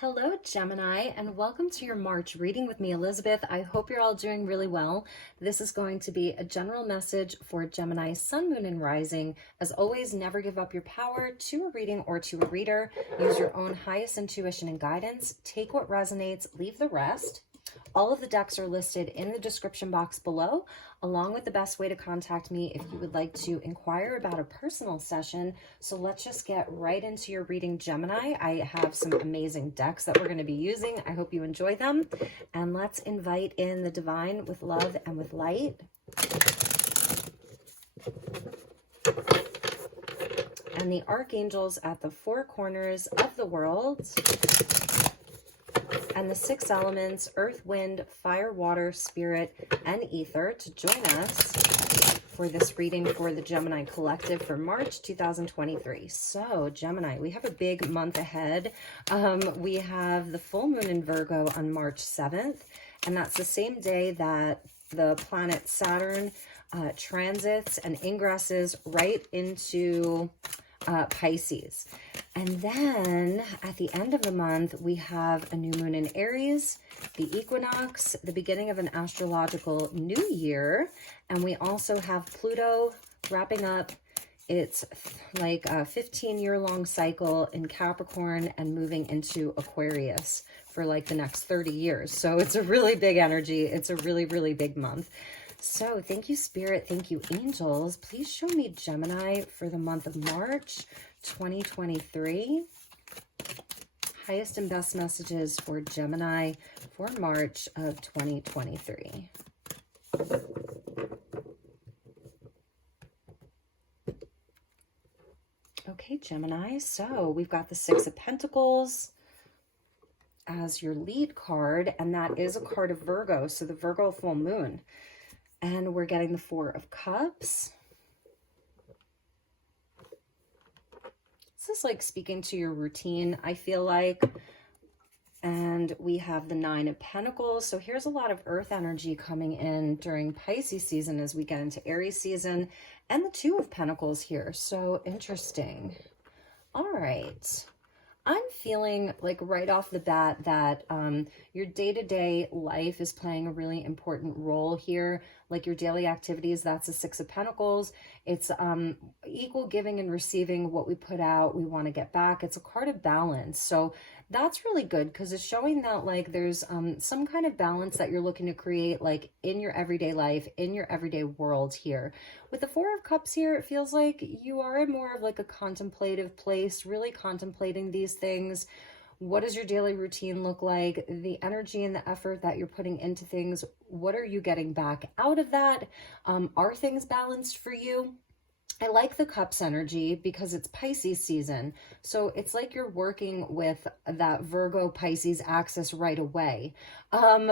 Hello, Gemini, and welcome to your March reading with me, Elizabeth. I hope you're all doing really well. This is going to be a general message for Gemini, Sun, Moon, and Rising. As always, never give up your power to a reading or to a reader. Use your own highest intuition and guidance. Take what resonates, leave the rest. All of the decks are listed in the description box below, along with the best way to contact me if you would like to inquire about a personal session. So let's just get right into your reading, Gemini. I have some amazing decks that we're going to be using. I hope you enjoy them. And let's invite in the divine with love and with light. And the archangels at the four corners of the world. And the six elements, earth, wind, fire, water, spirit, and ether, to join us for this reading for the Gemini Collective for March 2023. So, Gemini, we have a big month ahead. We have the full moon in Virgo on March 7th, and that's the same day that the planet Saturn transits and ingresses right into Pisces. And then at the end of the month, we have a new moon in Aries, the equinox, the beginning of an astrological new year. And we also have Pluto wrapping up its like a 15-year-long cycle in Capricorn and moving into Aquarius for like the next 30 years. So it's a really big energy. It's a really, really big month. So thank you, Spirit. Thank you, angels. Please show me Gemini for the month of March 2023. Highest and best messages for Gemini for March of 2023. Okay, Gemini. So we've got the Six of Pentacles as your lead card, and that is a card of Virgo. So the Virgo full moon. And we're getting the Four of Cups. This is like speaking to your routine, I feel like. And we have the Nine of Pentacles. So here's a lot of earth energy coming in during Pisces season as we get into Aries season. And the Two of Pentacles here. So interesting. All right. I'm feeling like right off the bat that your day-to-day life is playing a really important role here. Like your daily activities, that's the Six of Pentacles. It's equal giving and receiving. What we put out, we want to get back. It's a card of balance. So that's really good because it's showing that like there's some kind of balance that you're looking to create like in your everyday life, in your everyday world here. With the Four of Cups here, it feels like you are in more of like a contemplative place, really contemplating these things. What does your daily routine look like? The energy and the effort that you're putting into things, what are you getting back out of that? Are things balanced for you? I like the Cups energy because it's Pisces season. So it's like you're working with that Virgo Pisces axis right away,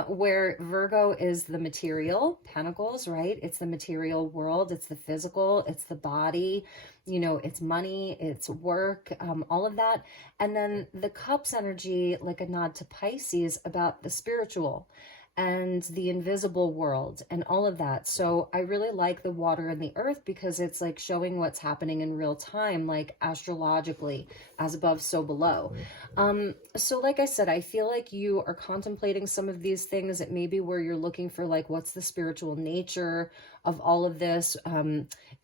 where Virgo is the material, Pentacles, right? It's the material world. It's the physical. It's the body. You know, it's money, it's work, all of that. And then the Cups energy, like a nod to Pisces about the spiritual and the invisible world and all of that. So I really like the water and the earth because it's like showing what's happening in real time, like astrologically, as above, so below. So like I said, I feel like you are contemplating some of these things. It may be where you're looking for like, what's the spiritual nature of all of this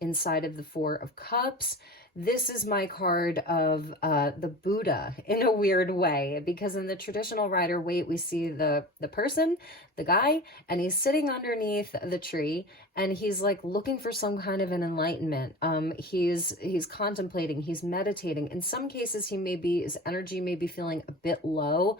inside of the Four of Cups. This is my card of the Buddha in a weird way, because in the traditional Rider-Waite, we see the person, the guy, and he's sitting underneath the tree and he's like looking for some kind of an enlightenment. He's contemplating, he's meditating. In some cases, his energy may be feeling a bit low.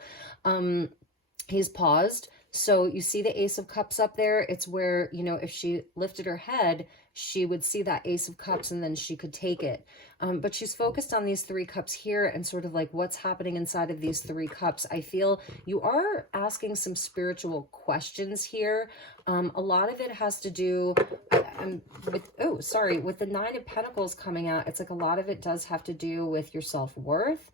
He's paused. So you see the Ace of Cups up there. It's where, you know, if she lifted her head, she would see that Ace of Cups and then she could take it. But she's focused on these three cups here and sort of like what's happening inside of these three cups. I feel you are asking some spiritual questions here. A lot of it has to do with the Nine of Pentacles coming out. It's like a lot of it does have to do with your self-worth,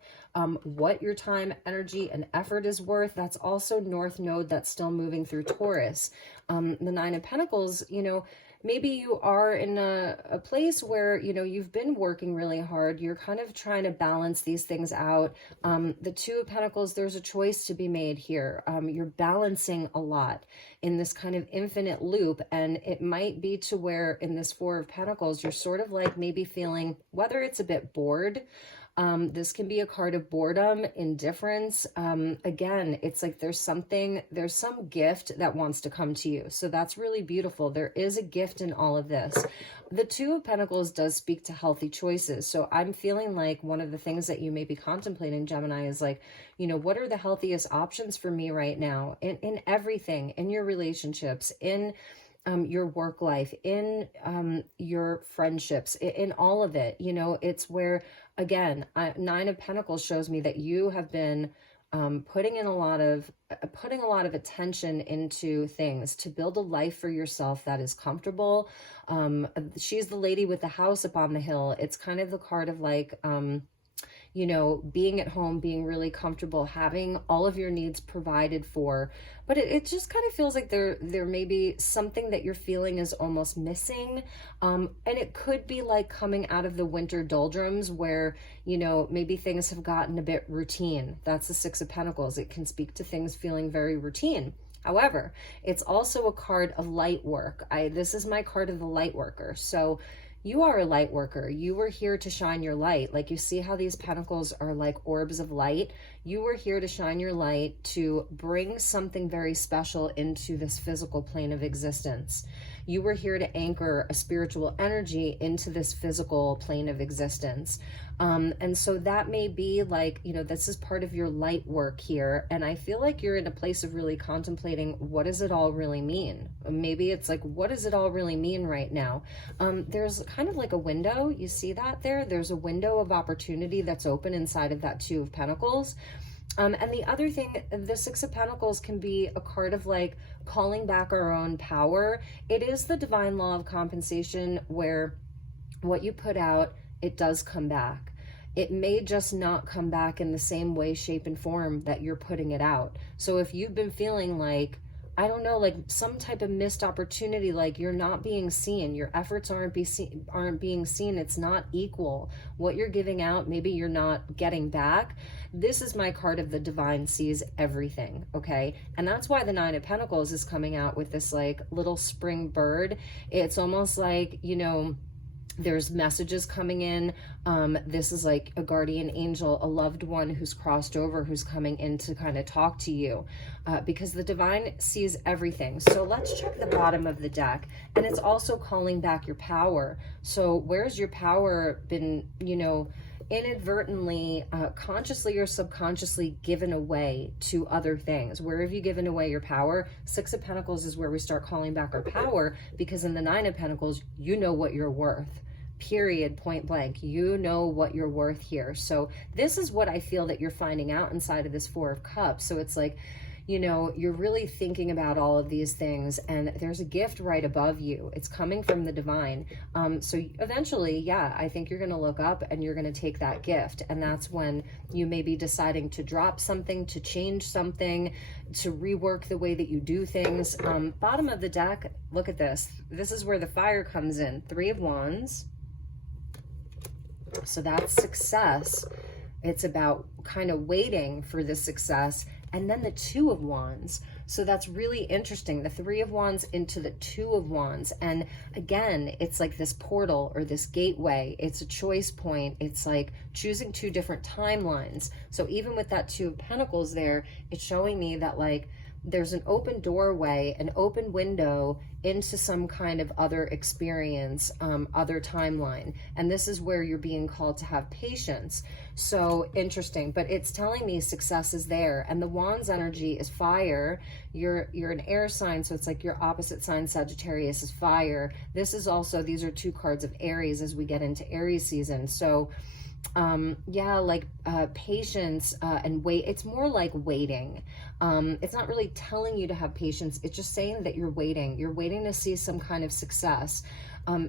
what your time, energy, and effort is worth. That's also North Node that's still moving through Taurus. The Nine of Pentacles, you know, maybe you are in a place where, you know, you've been working really hard. You're kind of trying to balance these things out. The Two of Pentacles, there's a choice to be made here. You're balancing a lot in this kind of infinite loop. And it might be to where in this Four of Pentacles, you're sort of like maybe feeling, whether it's a bit bored, this can be a card of boredom, indifference. Again, it's like there's some gift that wants to come to you. So that's really beautiful. There is a gift in all of this. The Two of Pentacles does speak to healthy choices. So I'm feeling like one of the things that you may be contemplating, Gemini, is like, you know, what are the healthiest options for me right now in everything, in your relationships, in your work life, in your friendships, in all of it. You know, it's where, again, Nine of Pentacles shows me that you have been putting a lot of attention into things to build a life for yourself that is comfortable. She's the lady with the house up on the hill. It's kind of the card of like, you know, being at home, being really comfortable, having all of your needs provided for. But it just kind of feels like there may be something that you're feeling is almost missing. And it could be like coming out of the winter doldrums where, you know, maybe things have gotten a bit routine. That's the Six of Pentacles. It can speak to things feeling very routine. However, it's also a card of light work. This is my card of the light worker. So you are a light worker. You were here to shine your light. Like, you see how these pentacles are like orbs of light? You were here to shine your light, to bring something very special into this physical plane of existence. You were here to anchor a spiritual energy into this physical plane of existence. And so that may be like, you know, this is part of your light work here. And I feel like you're in a place of really contemplating, what does it all really mean? Maybe it's like, what does it all really mean right now? There's kind of like a window. You see that there? There's a window of opportunity that's open inside of that Two of Pentacles. And the other thing, the Six of Pentacles can be a card of like calling back our own power. It is the divine law of compensation, where what you put out, it does come back. It may just not come back in the same way, shape, and form that you're putting it out. So if you've been feeling like, I don't know, like some type of missed opportunity, like you're not being seen, your efforts aren't being seen, it's not equal. What you're giving out, maybe you're not getting back. This is my card of the divine sees everything, okay? And that's why the Nine of Pentacles is coming out with this like little spring bird. It's almost like, you know, there's messages coming in. This is like a guardian angel, a loved one who's crossed over, who's coming in to kind of talk to you, because the divine sees everything. So let's check the bottom of the deck. And it's also calling back your power. So where's your power been, you know, inadvertently, consciously or subconsciously given away to other things? Where have you given away your power? Six of Pentacles is where we start calling back our power, because in the Nine of Pentacles, you know what you're worth. Period, point blank. You know what you're worth here. So this is what I feel that you're finding out inside of this Four of Cups. So it's like, you know, you're really thinking about all of these things, and there's a gift right above you. It's coming from the divine. So eventually, yeah, I think you're going to look up and you're going to take that gift. And that's when you may be deciding to drop something, to change something, to rework the way that you do things. Bottom of the deck, look at this. This is where the fire comes in. Three of Wands. So that's success. It's about kind of waiting for the success. And then the Two of Wands. So that's really interesting. The Three of Wands into the Two of Wands. And again, it's like this portal or this gateway. It's a choice point. It's like choosing two different timelines. So even with that Two of Pentacles there, it's showing me that like there's an open doorway, an open window into some kind of other experience, other timeline. And this is where you're being called to have patience. So interesting, but it's telling me success is there. And the Wands energy is fire. You're an air sign, so it's like your opposite sign, Sagittarius, is fire. This is also, these are two cards of Aries as we get into Aries season. So yeah, like patience and wait. It's more like waiting. It's not really telling you to have patience. It's just saying that you're waiting. You're waiting to see some kind of success.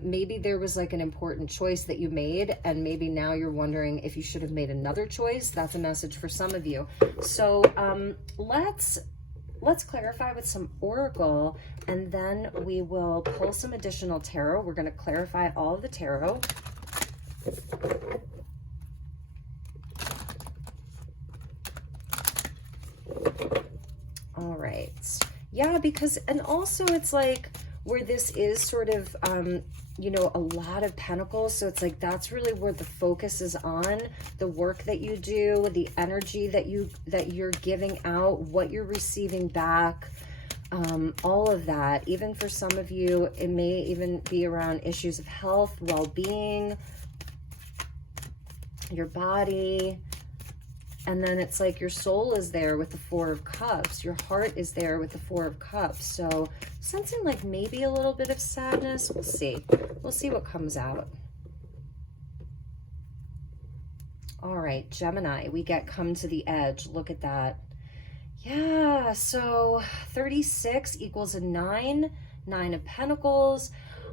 Maybe there was like an important choice that you made, and maybe now you're wondering if you should have made another choice. That's a message for some of you. So let's let's clarify with some oracle, and then we will pull some additional tarot. We're going to clarify all of the tarot. All right. Yeah, because, and also it's like where this is sort of, you know, a lot of pentacles. So it's like, that's really where the focus is on, the work that you do, the energy that you're giving out, what you're receiving back, all of that. Even for some of you, it may even be around issues of health, well-being, your body. And then it's like your soul is there with the Four of Cups. Your heart is there with the Four of Cups. So sensing like maybe a little bit of sadness. We'll see. We'll see what comes out. All right, Gemini, we get come to the edge. Look at that. Yeah, so 36 equals a 9. 9 of Pentacles.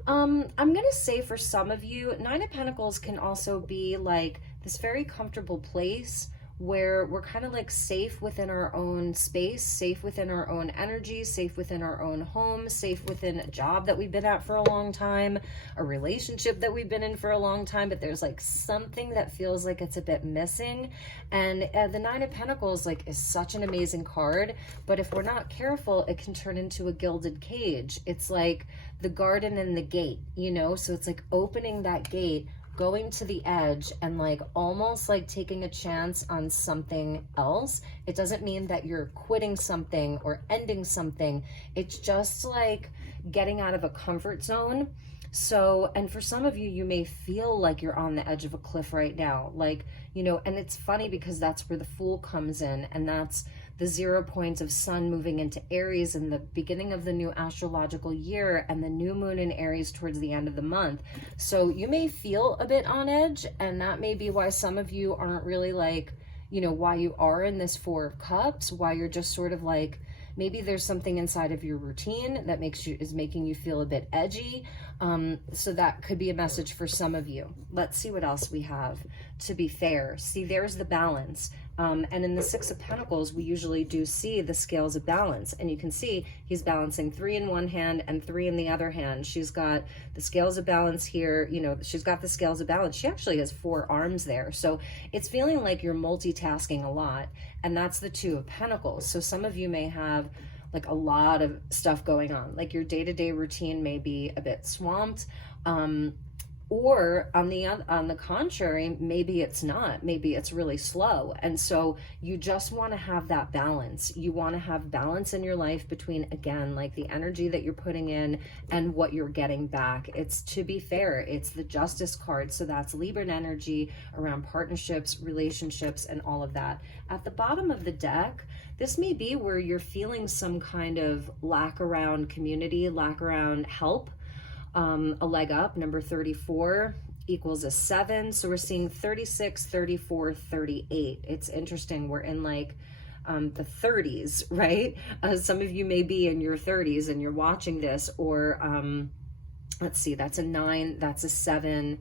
I'm going to say for some of you, 9 of Pentacles can also be like this very comfortable place where we're kind of like safe within our own space, safe within our own energy, safe within our own home, safe within a job that we've been at for a long time, a relationship that we've been in for a long time, but there's like something that feels like it's a bit missing. And the 9 of Pentacles like is such an amazing card, but if we're not careful, it can turn into a gilded cage. It's like the garden and the gate, you know? So it's like opening that gate, going to the edge, and like almost like taking a chance on something else. It doesn't mean that you're quitting something or ending something. It's just like getting out of a comfort zone. So, and for some of you, you may feel like you're on the edge of a cliff right now. Like, you know, and it's funny because that's where the Fool comes in, and that's the 0 points of Sun moving into Aries in the beginning of the new astrological year, and the new moon in Aries towards the end of the month. So you may feel a bit on edge, and that may be why some of you aren't really like, you know, why you are in this 4 of Cups, why you're just sort of like, maybe there's something inside of your routine that is making you feel a bit edgy. So that could be a message for some of you. Let's see what else we have. To be fair, see, there's the balance. And in the 6 of Pentacles, we usually do see the scales of balance. And you can see he's balancing 3 in one hand and 3 in the other hand. She's got the scales of balance here. You know, she's got the scales of balance. She actually has 4 arms there. So it's feeling like you're multitasking a lot. And that's the 2 of Pentacles. So some of you may have like a lot of stuff going on. Like your day-to-day routine may be a bit swamped. Or on the contrary, maybe it's not. Maybe it's really slow. And so you just want to have that balance. You want to have balance in your life between, again, like the energy that you're putting in and what you're getting back. It's, to be fair, it's the Justice card. So that's Libra energy around partnerships, relationships, and all of that. At the bottom of the deck, this may be where you're feeling some kind of lack around community, lack around help. A leg up, number 34 equals a 7. So we're seeing 36, 34, 38. It's interesting. We're in like the 30s, right? Some of you may be in your 30s and you're watching this, or let's see, that's a 9, that's a 7,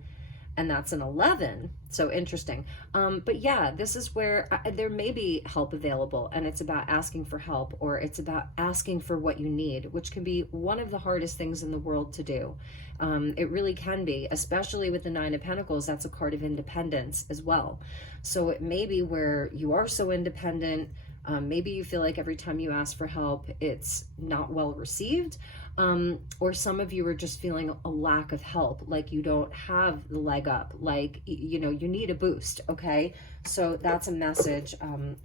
and that's an 11. So interesting. But yeah, this is where there may be help available, and it's about asking for help, or it's about asking for what you need, which can be one of the hardest things in the world to do. It really can be, especially with the 9 of Pentacles. That's a card of independence as well. So it may be where you are so independent, maybe you feel like every time you ask for help, it's not well received. Or some of you are just feeling a lack of help, like you don't have the leg up, like, you know, you need a boost, okay? So that's a message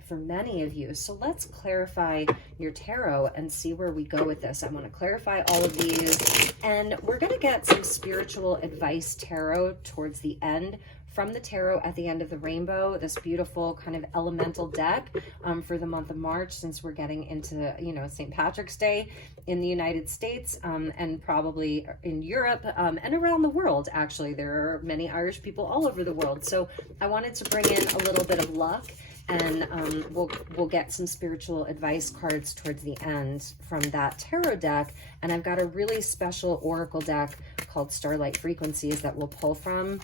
for many of you. So let's clarify your tarot and see where we go with this. I want to clarify all of these, and we're going to get some spiritual advice tarot towards the end from the tarot at the end of the rainbow, this beautiful kind of elemental deck for the month of March, since we're getting into, you know, St. Patrick's Day in the United States, and probably in Europe, and around the world. Actually, there are many Irish people all over the world. So I wanted to bring in a little bit of luck, and we'll get some spiritual advice cards towards the end from that tarot deck. And I've got a really special oracle deck called Starlight Frequencies that we'll pull from.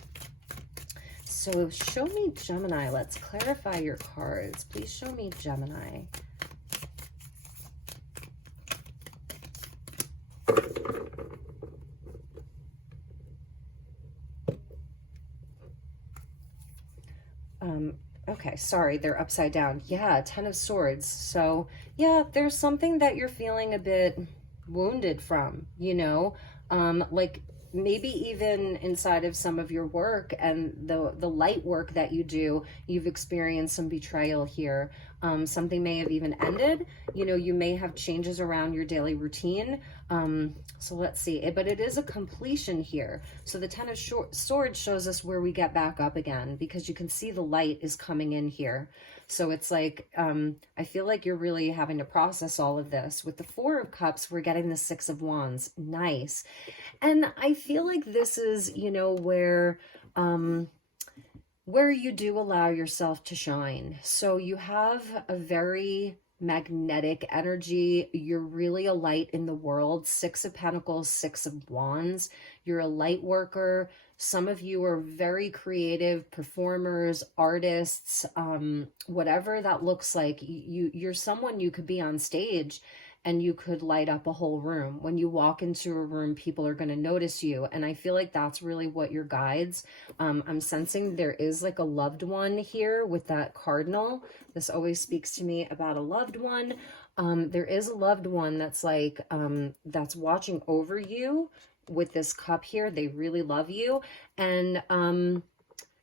So show me Gemini. Let's clarify your cards. Please show me Gemini. Okay, sorry, they're upside down. Yeah, Ten of Swords. So, yeah, there's something that you're feeling a bit wounded from, you know? Like maybe even inside of some of your work and the light work that you do, you've experienced some betrayal here. Something may have even ended. You know, you may have changes around your daily routine. So let's see, but it is a completion here. So the Ten of Swords shows us where we get back up again, because you can see the light is coming in here. So it's like, I feel like you're really having to process all of this. With the Four of Cups, we're getting the Six of Wands. Nice. And I feel like this is, you know, where you do allow yourself to shine. So you have a very magnetic energy. You're really a light in the world. Six of Pentacles, Six of Wands. You're a light worker. Some of you are very creative performers, artists, whatever that looks like. You're someone, you could be on stage and you could light up a whole room. When you walk into a room, people are going to notice you. And I feel like that's really what your guides. I'm sensing there is like a loved one here with that cardinal. This always speaks to me about a loved one. There is a loved one that's like, that's watching over you with this cup here. They really love you. And,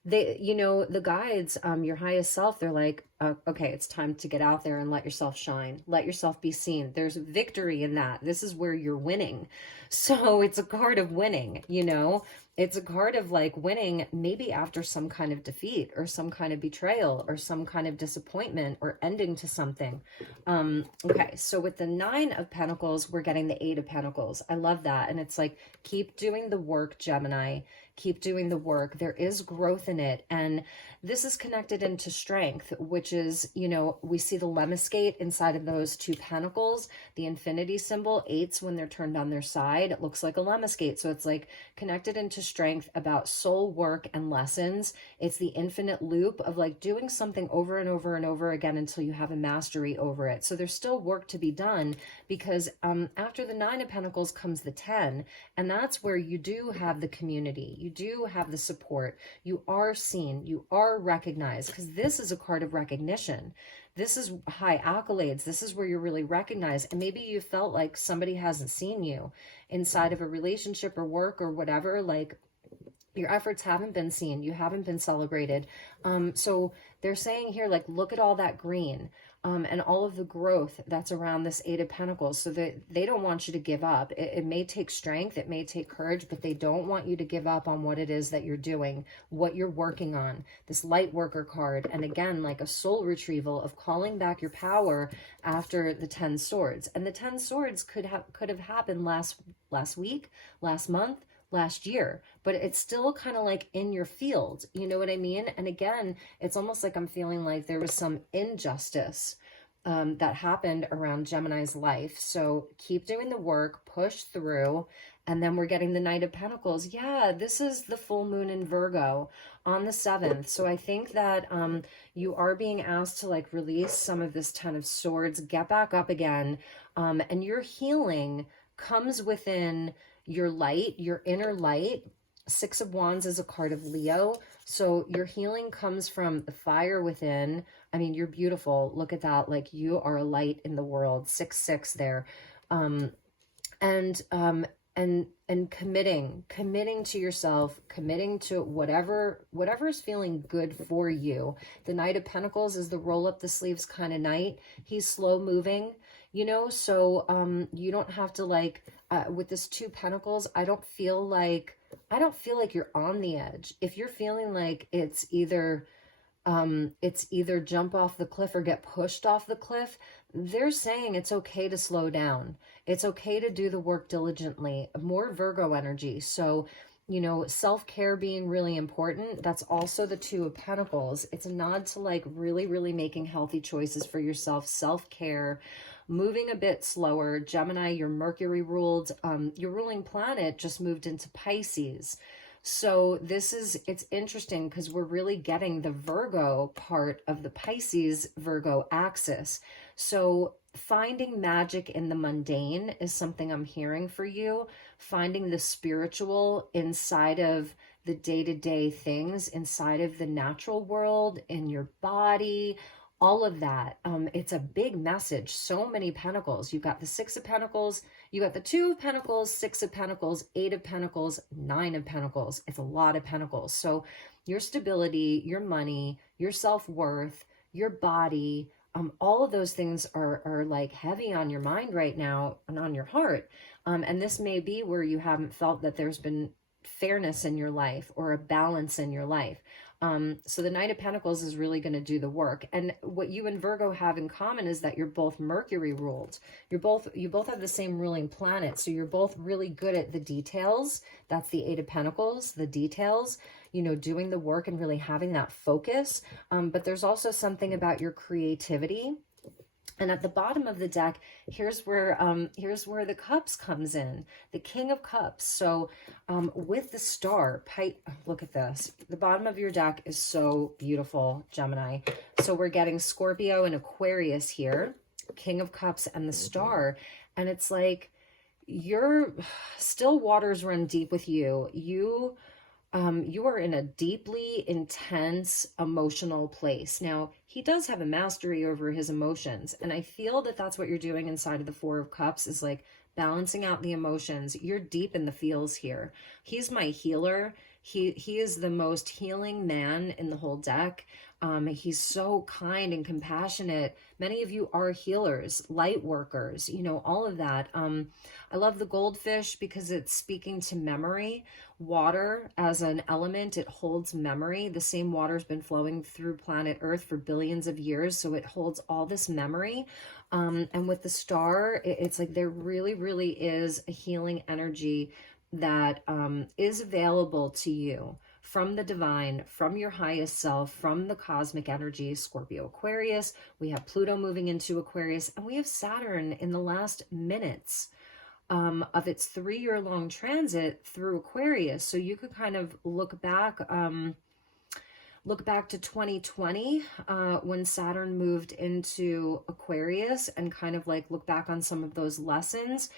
they, you know, the guides, your highest self, they're like, okay, it's time to get out there and let yourself shine. Let yourself be seen. There's victory in that. This is where you're winning. So it's a card of winning, you know, it's a card of like winning, maybe after some kind of defeat or some kind of betrayal or some kind of disappointment or ending to something. Okay, so with the Nine of Pentacles, we're getting the Eight of Pentacles. I love that. And it's like, keep doing the work, Gemini. Keep doing the work. There is growth in it. And this is connected into strength, which is, you know, we see the lemniscate inside of those two pentacles, the infinity symbol, eights when they're turned on their side, it looks like a lemniscate. So it's like connected into strength about soul work and lessons. It's the infinite loop of like doing something over and over and over again until you have a mastery over it. So there's still work to be done, because after the Nine of Pentacles comes the 10, and that's where you do have the community. You do have the support. You are seen. You are recognized, because this is a card of recognition. This is high accolades. This is where you're really recognized. And maybe you felt like somebody hasn't seen you inside of a relationship or work or whatever, like your efforts haven't been seen. You haven't been celebrated. So they're saying here, like, look at all that green. And all of the growth that's around this Eight of Pentacles, so that they don't want you to give up. It may take strength, it may take courage, but they don't want you to give up on what it is that you're doing, what you're working on. This light worker card, and again, like a soul retrieval of calling back your power after the 10 swords. And the 10 swords could have happened last week, last month, last year, but it's still kind of like in your field, you know what I mean? And again, it's almost like I'm feeling like there was some injustice that happened around Gemini's life. So keep doing the work, push through. And then we're getting the Knight of Pentacles. Yeah, this is the full moon in Virgo on the 7th. So I think that you are being asked to like release some of this 10 of Swords, get back up again. And your healing comes within your light, your inner light. Six of Wands is a card of Leo. So your healing comes from the fire within. I mean, you're beautiful. Look at that. Like, you are a light in the world. 6-6 there. And committing to yourself, committing to whatever is feeling good for you. The Knight of Pentacles is the roll up the sleeves kind of knight. He's slow moving, you know, so you don't have to like, with this Two Pentacles, I don't feel like you're on the edge. If you're feeling like it's either jump off the cliff or get pushed off the cliff, they're saying it's okay to slow down. It's okay to do the work diligently. More Virgo energy. So, you know, self-care being really important. That's also the Two of Pentacles. It's a nod to like really, really making healthy choices for yourself. Self-care, moving a bit slower. Gemini, your Mercury ruled, your ruling planet just moved into Pisces. So it's interesting because we're really getting the Virgo part of the Pisces Virgo axis. So finding magic in the mundane is something I'm hearing for you. Finding the spiritual inside of the day-to-day things inside of the natural world, in your body, all of that. It's a big message. So many pentacles. You've got the Six of Pentacles, you got the Two of Pentacles, Six of Pentacles, Eight of Pentacles, Nine of Pentacles. It's a lot of pentacles. So your stability, your money, your self-worth, your body, all of those things are like heavy on your mind right now and on your heart. And this may be where you haven't felt that there's been fairness in your life or a balance in your life. So the Knight of Pentacles is really going to do the work. And what you and Virgo have in common is that you're both Mercury ruled. You both have the same ruling planet. So you're both really good at the details. That's the Eight of Pentacles, the details, you know, doing the work and really having that focus. But there's also something about your creativity. And at the bottom of the deck, here's where the Cups comes in, the King of Cups. So with the Star, look at this. The bottom of your deck is so beautiful, Gemini. So we're getting Scorpio and Aquarius here, King of Cups and the Star. And it's like, you're still waters run deep with you. You are in a deeply intense emotional place. Now, he does have a mastery over his emotions, and I feel that that's what you're doing inside of the Four of Cups, is like balancing out the emotions. You're deep in the feels here. He's my healer. He is the most healing man in the whole deck. He's so kind and compassionate. Many of you are healers, light workers, you know, all of that. I love the goldfish because it's speaking to memory. Water as an element, it holds memory. The same water's been flowing through planet Earth for billions of years, so it holds all this memory. And with the Star, it's like there really, really is a healing energy that is available to you from the divine, from your highest self, from the cosmic energy, Scorpio, Aquarius. We have Pluto moving into Aquarius, and we have Saturn in the last minutes of its 3-year-long transit through Aquarius. So you could kind of look back to 2020 when Saturn moved into Aquarius and kind of like look back on some of those lessons.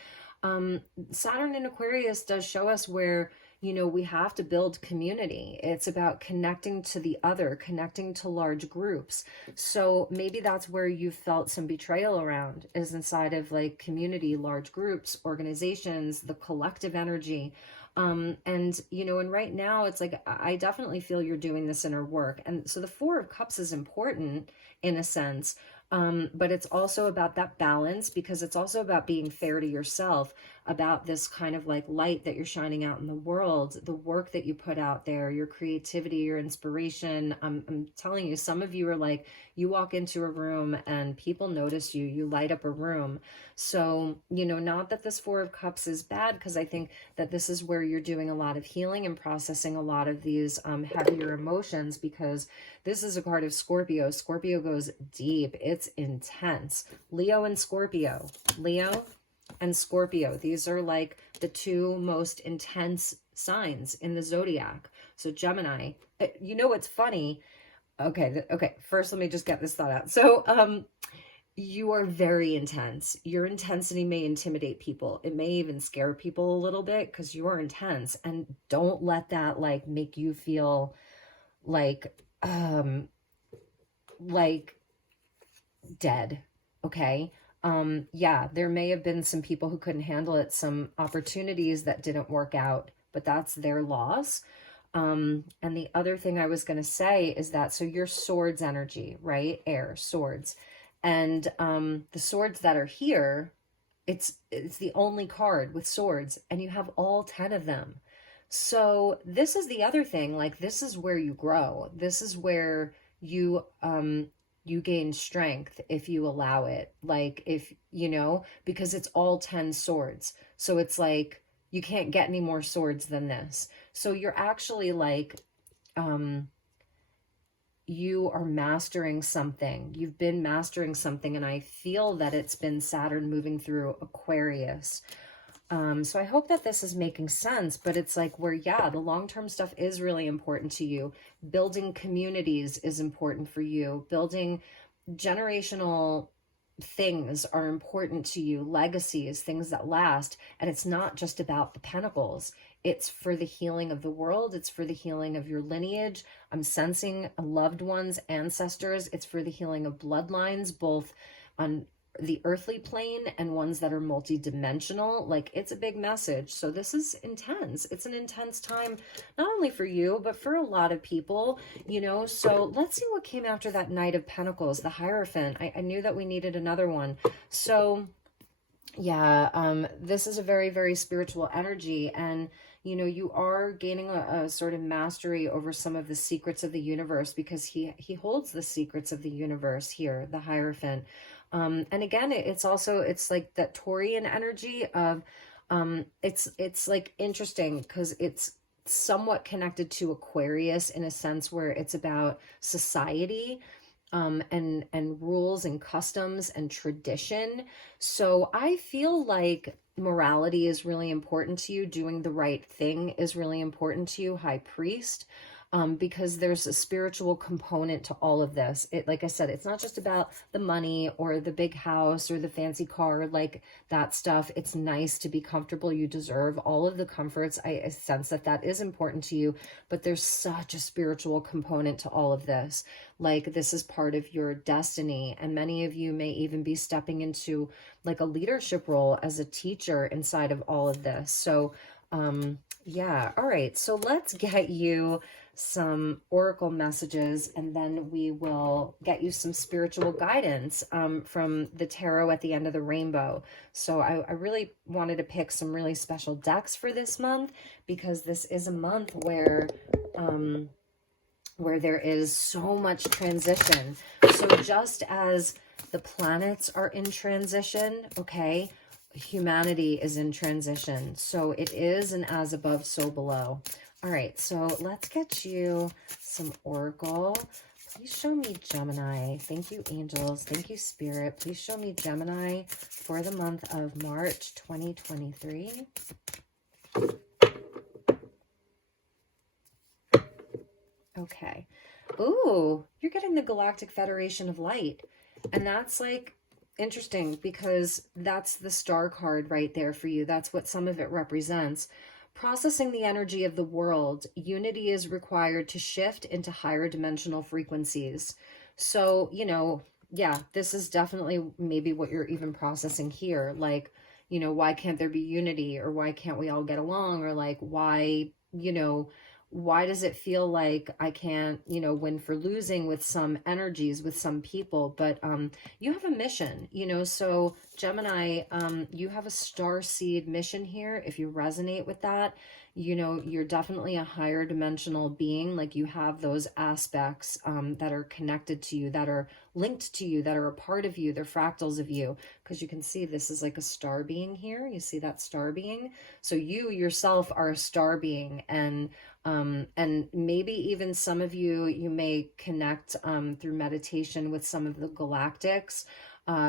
Saturn in Aquarius does show us where, you know, we have to build community. It's about connecting to the other, connecting to large groups. So maybe that's where you felt some betrayal around, is inside of like community, large groups, organizations, the collective energy. And, you know, and right now it's like, I definitely feel you're doing this inner work. And so the Four of Cups is important in a sense. But it's also about that balance, because it's also about being fair to yourself, about this kind of like light that you're shining out in the world, the work that you put out there, your creativity, your inspiration. I'm telling you, some of you are like, you walk into a room and people notice you, you light up a room. So, you know, not that this Four of Cups is bad, because I think that this is where you're doing a lot of healing and processing a lot of these heavier emotions, because this is a card of Scorpio. Scorpio goes deep. It's intense. Leo and Scorpio. Leo and Scorpio. These are like the two most intense signs in the zodiac. So Gemini, you know what's funny? Okay, first let me just get this thought out. So you are very intense. Your intensity may intimidate people. It may even scare people a little bit because you are intense. And don't let that like make you feel like dead. Okay. Yeah, there may have been some people who couldn't handle it, some opportunities that didn't work out, but that's their loss. And the other thing I was going to say is that, so your swords energy, right? Air, swords. And the swords that are here, it's the only card with swords, and you have all 10 of them. So this is the other thing, like this is where you grow. This is where you gain strength if you allow it. Like if, you know, because it's all 10 swords. So it's like, you can't get any more swords than this. So you're actually like, you are mastering something. You've been mastering something. And I feel that it's been Saturn moving through Aquarius. So I hope that this is making sense, but it's like where, yeah, the long-term stuff is really important to you. Building communities is important for you. Building generational things are important to you, legacies, things that last. And it's not just about the pentacles. It's for the healing of the world. It's for the healing of your lineage. I'm sensing loved ones, ancestors. It's for the healing of bloodlines, both on the earthly plane and ones that are multi-dimensional. Like, it's a big message. So this is intense. It's an intense time, not only for you, but for a lot of people, you know. So let's see what came after that Knight of Pentacles, the Hierophant. I knew that we needed another one. So yeah, this is a very, very spiritual energy. And you know, you are gaining a sort of mastery over some of the secrets of the universe, because he holds the secrets of the universe here, the Hierophant. And again, it's also, it's like that Taurian energy of, it's like interesting because it's somewhat connected to Aquarius in a sense where it's about society, and rules and customs and tradition. So I feel like morality is really important to you. Doing the right thing is really important to you, High Priest. Because there's a spiritual component to all of this. It, like I said, it's not just about the money or the big house or the fancy car, like that stuff. It's nice to be comfortable. You deserve all of the comforts. I sense that that is important to you, but there's such a spiritual component to all of this. Like, this is part of your destiny. And many of you may even be stepping into like a leadership role as a teacher inside of all of this. So, yeah. All right. So let's get you some oracle messages, and then we will get you some spiritual guidance from the tarot at the end of the rainbow. So I really wanted to pick some really special decks for this month, because this is a month where there is so much transition. So just as the planets are in transition, okay, humanity is in transition. So it is an as above, so below. All right, so let's get you some oracle. Please show me Gemini. Thank you, angels. Thank you, spirit. Please show me Gemini for the month of March 2023. Okay. Ooh, you're getting the Galactic Federation of Light. And that's like interesting, because that's the star card right there for you. That's what some of it represents. Processing the energy of the world, unity is required to shift into higher dimensional frequencies. So, you know, yeah, this is definitely maybe what you're even processing here. Like, you know, why can't there be unity? Or why can't we all get along? Or like, why, you know, why does it feel like I can't, you know, win for losing with some energies, with some people? But you have a mission, you know. So Gemini, you have a Starseed mission here. If you resonate with that, you know, you're definitely a higher dimensional being. Like, you have those aspects that are connected to you, that are linked to you, that are a part of you. They're fractals of you, because you can see this is like a star being here. You see that star being? So you yourself are a star being. And maybe even some of you, you may connect through meditation with some of the galactics.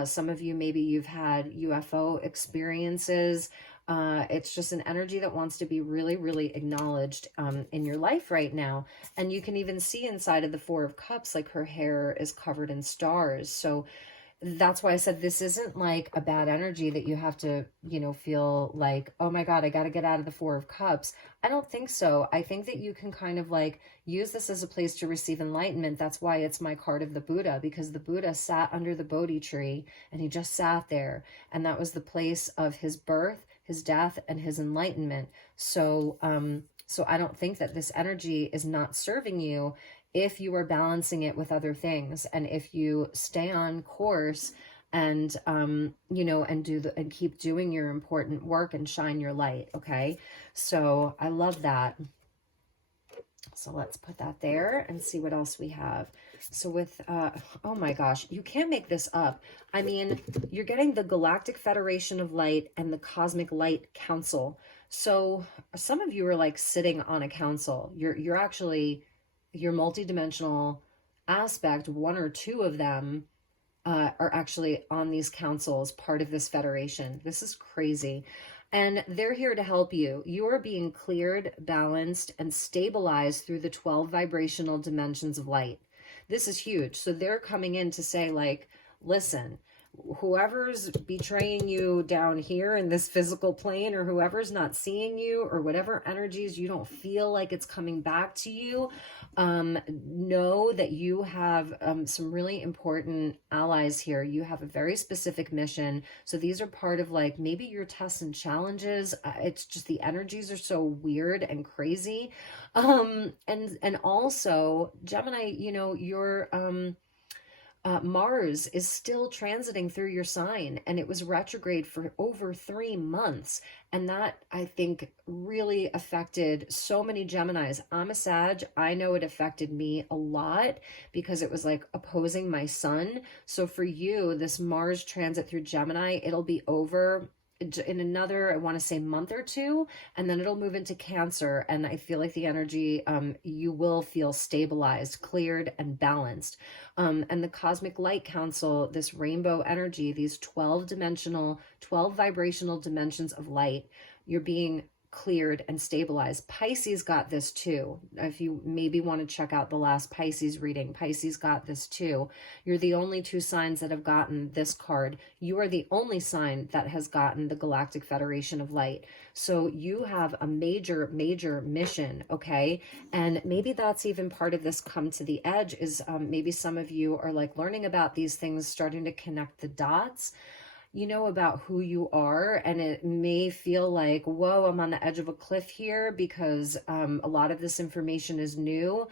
Some of you, maybe you've had UFO experiences. It's just an energy that wants to be really, really acknowledged in your life right now. And you can even see inside of the Four of Cups, like her hair is covered in stars. So that's why I said this isn't like a bad energy that you have to, you know, feel like, oh my God, I got to get out of the Four of Cups. I don't think so. I think that you can kind of like use this as a place to receive enlightenment. That's why it's my card of the Buddha, because the Buddha sat under the Bodhi tree and he just sat there. And that was the place of his birth, his death, and his enlightenment. So, so I don't think that this energy is not serving you if you are balancing it with other things, and if you stay on course and you know, and keep doing your important work and shine your light. Okay, so I love that. So let's put that there and see what else we have. So with oh my gosh, you can't make this up. I mean, you're getting the Galactic Federation of Light and the Cosmic Light Council. So some of you are like sitting on a council. You're actually, your multidimensional aspect, one or two of them are actually on these councils, part of this federation. This is crazy. And they're here to help you. You are being cleared, balanced, and stabilized through the 12 vibrational dimensions of light. This is huge. So they're coming in to say, like, listen, whoever's betraying you down here in this physical plane, or whoever's not seeing you, or whatever energies you don't feel like it's coming back to you, know that you have some really important allies here. You have a very specific mission. So these are part of like maybe your tests and challenges. It's just the energies are so weird and crazy. And also Gemini, you know, your Mars is still transiting through your sign, and it was retrograde for over 3 months. And that, I think, really affected so many Geminis. I'm a Sag. I know it affected me a lot because it was like opposing my sun. So for you, this Mars transit through Gemini, it'll be over in another, I want to say, month or two, and then it'll move into Cancer. And I feel like the energy, you will feel stabilized, cleared, and balanced. And the Cosmic Light Council, this rainbow energy, these 12 vibrational dimensions of light, you're being cleared and stabilized. Pisces got this too. If you maybe want to check out the last Pisces reading, Pisces got this too. You're the only 2 signs that have gotten this card. You are the only sign that has gotten the Galactic Federation of Light. So you have a major, major mission, okay? And maybe that's even part of this come to the edge is maybe some of you are like learning about these things, starting to connect the dots, you know, about who you are. And it may feel like, whoa, I'm on the edge of a cliff here because a lot of this information is new.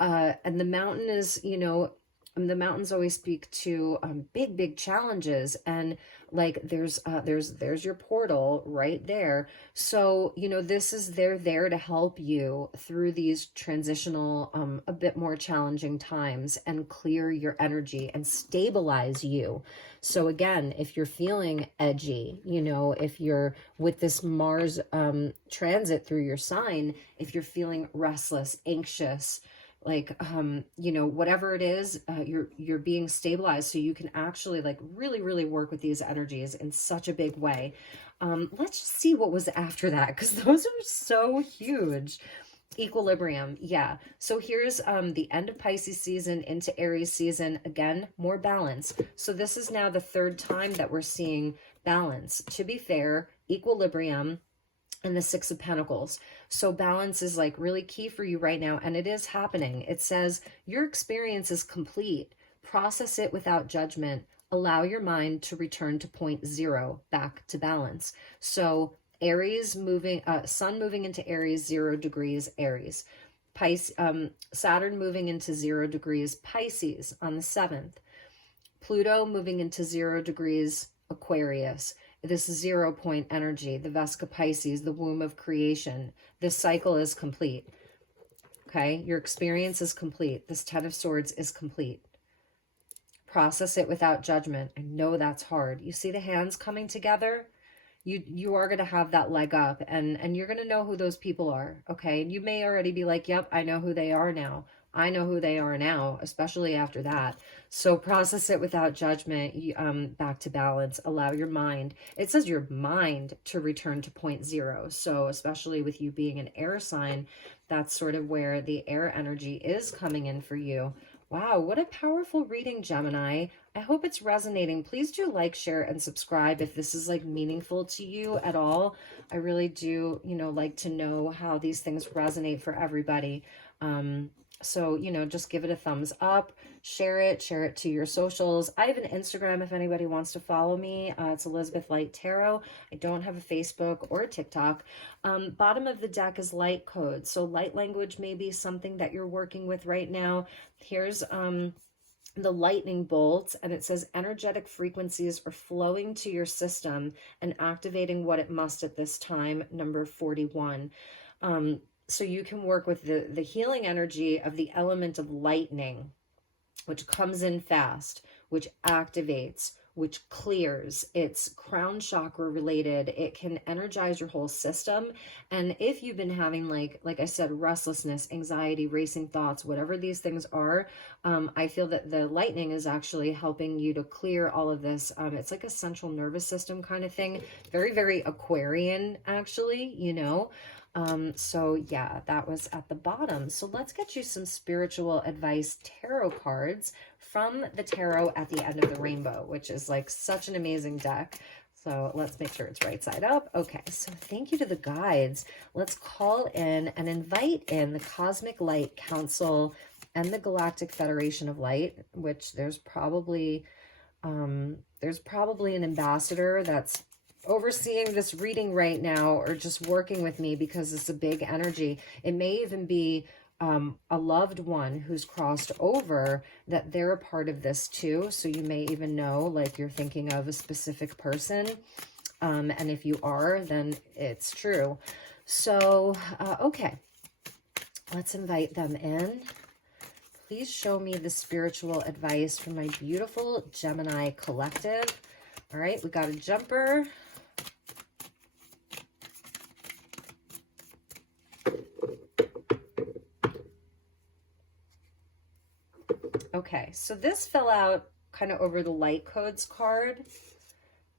And the mountain is, you know, the mountains always speak to big, big challenges. And like there's your portal right there. So, you know, they're there to help you through these transitional, a bit more challenging times and clear your energy and stabilize you. So again, if you're feeling edgy, you know, if you're with this Mars transit through your sign, if you're feeling restless, anxious, like, you know, whatever it is, you're being stabilized so you can actually like really, really work with these energies in such a big way. Let's just see what was after that, because those are so huge. Equilibrium. Yeah. So here's the end of Pisces season into Aries season. Again, more balance. So this is now the 3rd time that we're seeing balance. To be fair, equilibrium, and the 6 of Pentacles. So balance is like really key for you right now, and it is happening. It says your experience is complete. Process it without judgment. Allow your mind to return to point 0, back to balance. So Aries moving, Sun moving into Aries, 0 degrees Aries. Saturn moving into 0 degrees Pisces on the 7th. Pluto moving into 0 degrees Aquarius. This 0 point energy, the Vesica Pisces, the womb of creation. This cycle is complete. Okay, your experience is complete. This 10 of Swords is complete. Process it without judgment. I know that's hard. You see the hands coming together? You are going to have that leg up, and you're going to know who those people are, okay? And you may already be like, yep, I know who they are now. I know who they are now, especially after that. So process it without judgment, back to balance. Allow your mind. It says your mind to return to point 0. So especially with you being an air sign, that's sort of where the air energy is coming in for you. Wow, what a powerful reading, Gemini. I hope it's resonating. Please do like, share, and subscribe if this is like meaningful to you at all. I really do, you know, like to know how these things resonate for everybody. So, you know, just give it a thumbs up, share it to your socials. I have an Instagram if anybody wants to follow me. It's Elizabeth Light Tarot. I don't have a Facebook or a TikTok. Bottom of the deck is light code. So light language may be something that you're working with right now. Here's the lightning bolt, and it says energetic frequencies are flowing to your system and activating what it must at this time, number 41. So you can work with the healing energy of the element of lightning, which comes in fast, which activates, which clears. It's crown chakra related. It can energize your whole system. And if you've been having, like I said, restlessness, anxiety, racing thoughts, whatever these things are, I feel that the lightning is actually helping you to clear all of this. It's like a central nervous system kind of thing. Very, very Aquarian, actually, you know. So yeah, that was at the bottom. So let's get you some spiritual advice tarot cards from the tarot at the end of the rainbow, which is like such an amazing deck. So let's make sure it's right side up. Okay, so thank you to the guides. Let's call in and invite in the Cosmic Light Council and the Galactic Federation of Light, which there's probably an ambassador that's overseeing this reading right now, or just working with me, because it's a big energy. It may even be a loved one who's crossed over, that they're a part of this too. So you may even know, like, you're thinking of a specific person. And if you are, then it's true. So, okay, let's invite them in. Please show me the spiritual advice from my beautiful Gemini collective. All right, we got a jumper. Okay, so this fell out kind of over the light codes card,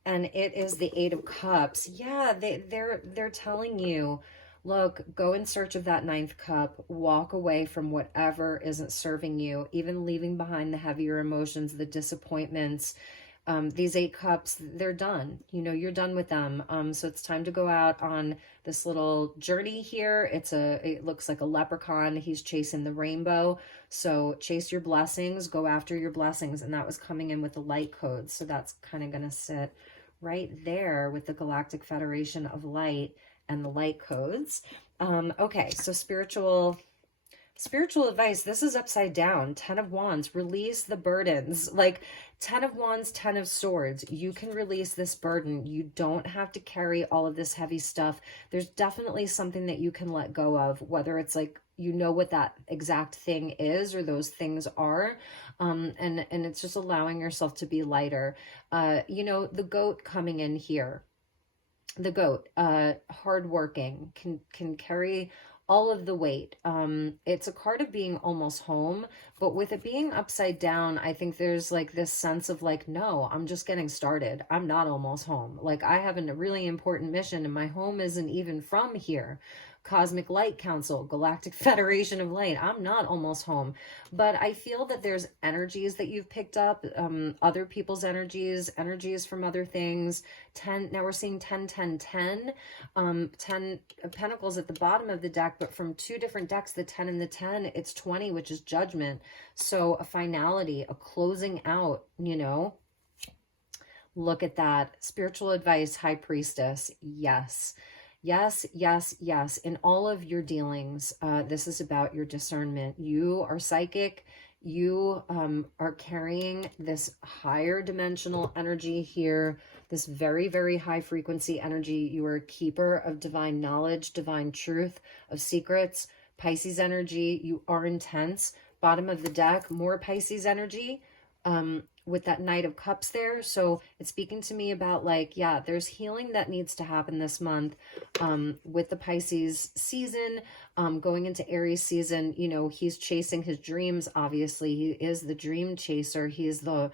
and it is the Eight of Cups. Yeah, they're telling you, look, go in search of that ninth cup, walk away from whatever isn't serving you, even leaving behind the heavier emotions, the disappointments. These 8 cups, they're done. You know, you're done with them. So it's time to go out on this little journey here. It looks like a leprechaun. He's chasing the rainbow. So chase your blessings, go after your blessings. And that was coming in with the light codes. So that's kind of going to sit right there with the Galactic Federation of Light and the light codes. Okay, so spiritual advice. This is upside down. 10 of Wands. Release the burdens. Like 10 of Wands, 10 of Swords. You can release this burden. You don't have to carry all of this heavy stuff. There's definitely something that you can let go of, whether it's like, you know what that exact thing is, or those things are. And it's just allowing yourself to be lighter. You know, the goat coming in here. The goat, hardworking, can carry all of the weight. It's a card of being almost home, but with it being upside down, I think there's like this sense of like, no, I'm just getting started. I'm not almost home. Like, I have a really important mission, and my home isn't even from here. Cosmic Light Council, Galactic Federation of Light. I'm not almost home, but I feel that there's energies that you've picked up, other people's energies from other things. 10, now we're seeing 10, 10, 10, 10 Pentacles at the bottom of the deck, but from 2 different decks, the 10 and the 10, it's 20, which is Judgment. So a finality, a closing out, you know. Look at that. Spiritual advice, High Priestess. Yes. Yes, yes, yes. In all of your dealings, this is about your discernment. You are psychic. You are carrying this higher dimensional energy here, this very, very high frequency energy. You are a keeper of divine knowledge, divine truth, of secrets. Pisces energy, you are intense. Bottom of the deck, more Pisces energy. With that Knight of Cups there. So it's speaking to me about like, yeah, there's healing that needs to happen this month with the Pisces season, going into Aries season. You know, he's chasing his dreams. Obviously, he is the dream chaser. He's the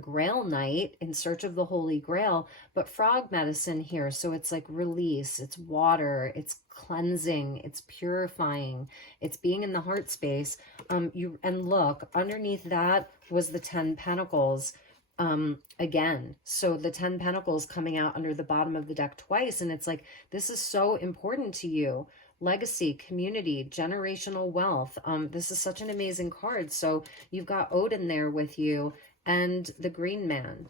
Grail Knight in search of the Holy Grail, but frog medicine here. So it's like release, it's water, it's cleansing, it's purifying, it's being in the heart space. And look, underneath that was the 10 Pentacles again. So the 10 Pentacles coming out under the bottom of the deck twice. And it's like, this is so important to you. Legacy, community, generational wealth. This is such an amazing card. So you've got Odin there with you, and the Green Man.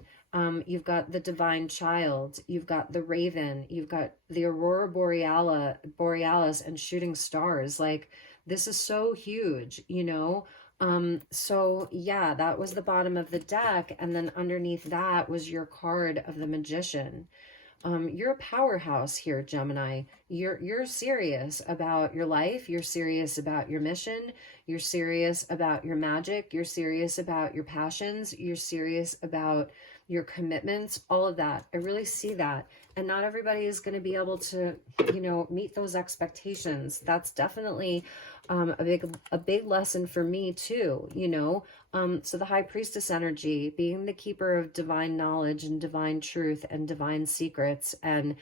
You've got the Divine Child. You've got the Raven. You've got the Aurora Borealis and Shooting Stars. Like, this is so huge, you know? So yeah, that was the bottom of the deck. And then underneath that was your card of the Magician. You're a powerhouse here, Gemini. You're serious about your life. You're serious about your mission. You're serious about your magic. You're serious about your passions. You're serious about your commitments, all of that. I really see that. And not everybody is going to be able to, you know, meet those expectations. That's definitely a big lesson for me too, you know. So the High Priestess energy, being the keeper of divine knowledge and divine truth and divine secrets, and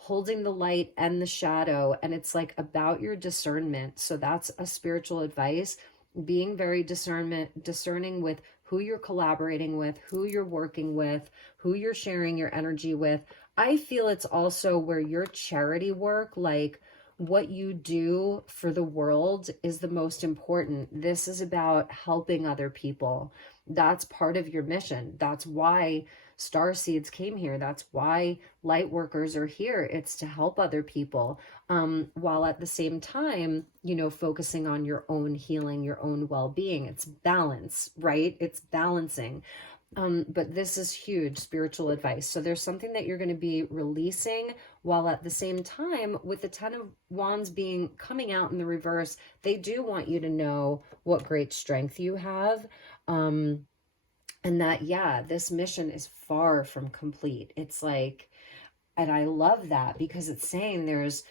holding the light and the shadow, and it's like about your discernment. So that's a spiritual advice, being very discerning with who you're collaborating with, who you're working with, who you're sharing your energy with. I feel it's also where your charity work, like what you do for the world, is the most important. This is about helping other people. That's part of your mission. That's why Starseeds came here. That's why light workers are here. It's to help other people, while at the same time, you know, focusing on your own healing, your own well-being. It's balance, right? It's balancing. But this is huge spiritual advice. So there's something that you're going to be releasing, while at the same time, with the 10 of Wands being coming out in the reverse, they do want you to know what great strength you have. And that, yeah, this mission is far from complete. It's like, and I love that, because it's saying there's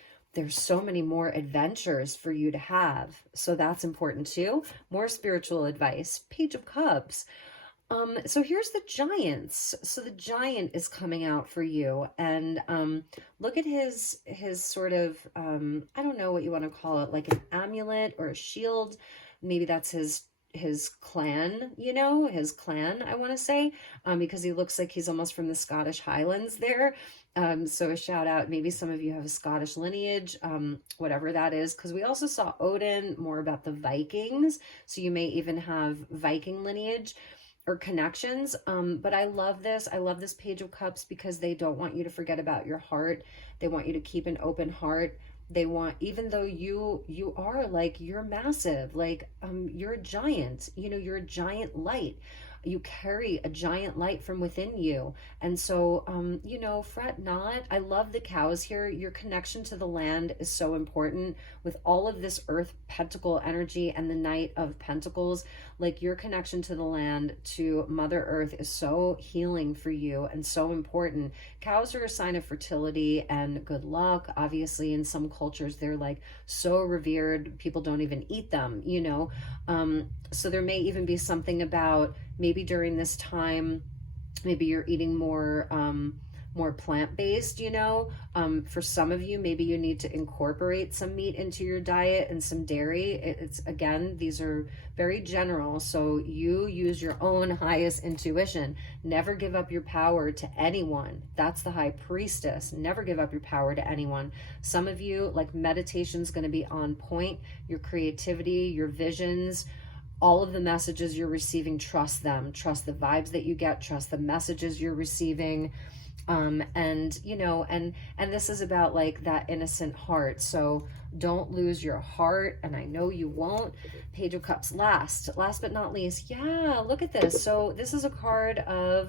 so many more adventures for you to have. So that's important too. More spiritual advice. Page of Cups. So here's the Giants. So the Giant is coming out for you, and look at his sort of I don't know what you want to call it, like an amulet or a shield. Maybe that's his clan, you know, his clan, I want to say, because he looks like he's almost from the Scottish Highlands there. So a shout out, maybe some of you have a Scottish lineage, whatever that is, because we also saw Odin, more about the Vikings. So you may even have Viking lineage or connections. But I love this. I love this Page of Cups, because they don't want you to forget about your heart. They want you to keep an open heart. They want, even though you are like, you're massive, like, you're a giant, you know, you're a giant light. You carry a giant light from within you. And so, you know, fret not. I love the cows here. Your connection to the land is so important with all of this earth pentacle energy and the Knight of Pentacles. Like, your connection to the land, to Mother Earth, is so healing for you and so important. Cows are a sign of fertility and good luck. Obviously, in some cultures, they're like so revered, people don't even eat them, you know. So there may even be something about, maybe during this time, maybe you're eating more plant-based, you know. For some of you, maybe you need to incorporate some meat into your diet and some dairy. It's, again, these are very general, so you use your own highest intuition. Never give up your power to anyone. That's the High Priestess. Never give up your power to anyone. Some of you, like, meditation's going to be on point. Your creativity, your visions, all of the messages you're receiving, trust them. Trust the vibes that you get. Trust the messages you're receiving. And, you know, and this is about, like, that innocent heart. So don't lose your heart. And I know you won't. Page of Cups. Last but not least. Yeah, look at this. So this is a card of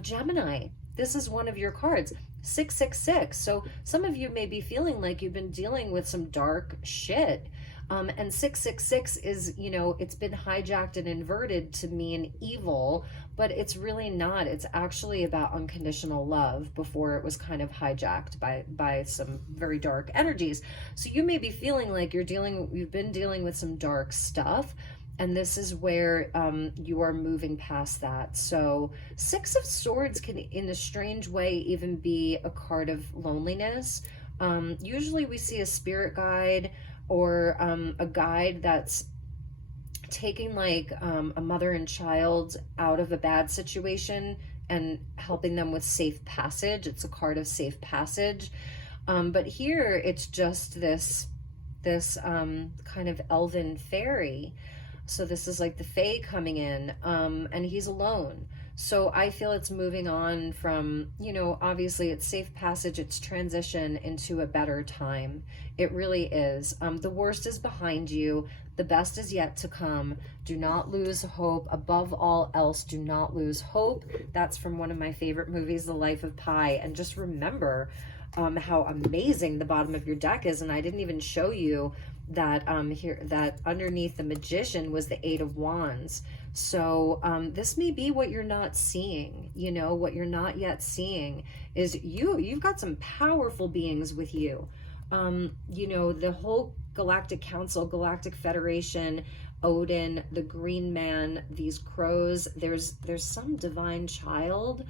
Gemini. This is one of your cards. 666. So some of you may be feeling like you've been dealing with some dark shit. And 666 is, you know, it's been hijacked and inverted to mean evil, but it's really not. It's actually about unconditional love before it was kind of hijacked by some very dark energies. So you may be feeling like you've been dealing with some dark stuff, and this is where you are moving past that. So 6 of Swords can, in a strange way, even be a card of loneliness. Usually we see a spirit guide, or a guide that's taking, like, a mother and child out of a bad situation and helping them with safe passage. It's a card of safe passage. But here it's just this kind of elven fairy. So this is like the fae coming in, and he's alone. So I feel it's moving on from, you know, obviously it's safe passage, it's transition into a better time. It really is. The worst is behind you. The best is yet to come. Do not lose hope. Above all else, do not lose hope. That's from one of my favorite movies, The Life of Pi. And just remember how amazing the bottom of your deck is. And I didn't even show you that here, that underneath the Magician was the 8 of Wands. So this may be what you're not seeing. You know, what you're not yet seeing is you've got some powerful beings with you. You know, the whole Galactic Council, Galactic Federation, Odin, the Green Man, these crows, there's some divine child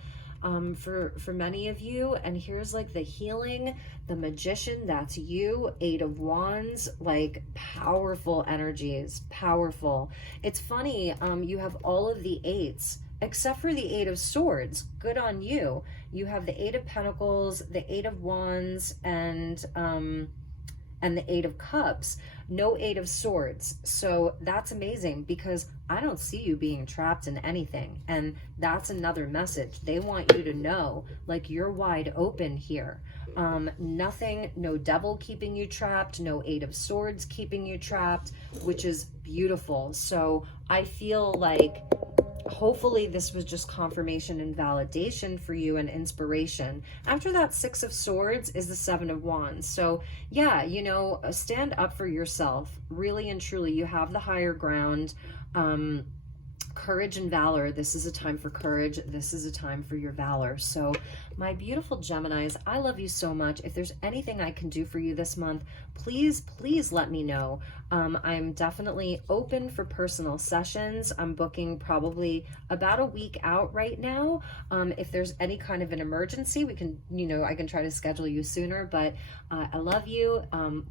for many of you. And here's like the healing, the magician, that's you. 8 of Wands, like powerful energies, powerful. It's funny, you have all of the 8s except for the 8 of Swords. Good on you. You have the 8 of Pentacles, the 8 of Wands, and the 8 of Cups. No 8 of Swords. So that's amazing, because I don't see you being trapped in anything. And that's another message. They want you to know, like, you're wide open here. Nothing, no devil keeping you trapped, no 8 of Swords keeping you trapped, which is beautiful. So I feel like hopefully this was just confirmation and validation for you and inspiration. After that 6 of Swords is the 7 of Wands. So yeah, you know, stand up for yourself, really and truly. You have the higher ground. Courage and valor. This is a time for courage. This is a time for your valor. So my beautiful Geminis, I love you so much. If there's anything I can do for you this month, please let me know. I'm definitely open for personal sessions. I'm booking probably about a week out right now. If there's any kind of an emergency, we can, you know, I can try to schedule you sooner, but I love you.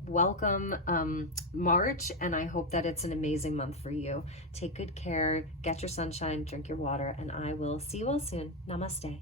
Welcome March, and I hope that it's an amazing month for you. Take good care, get your sunshine, drink your water, and I will see you all soon. Namaste.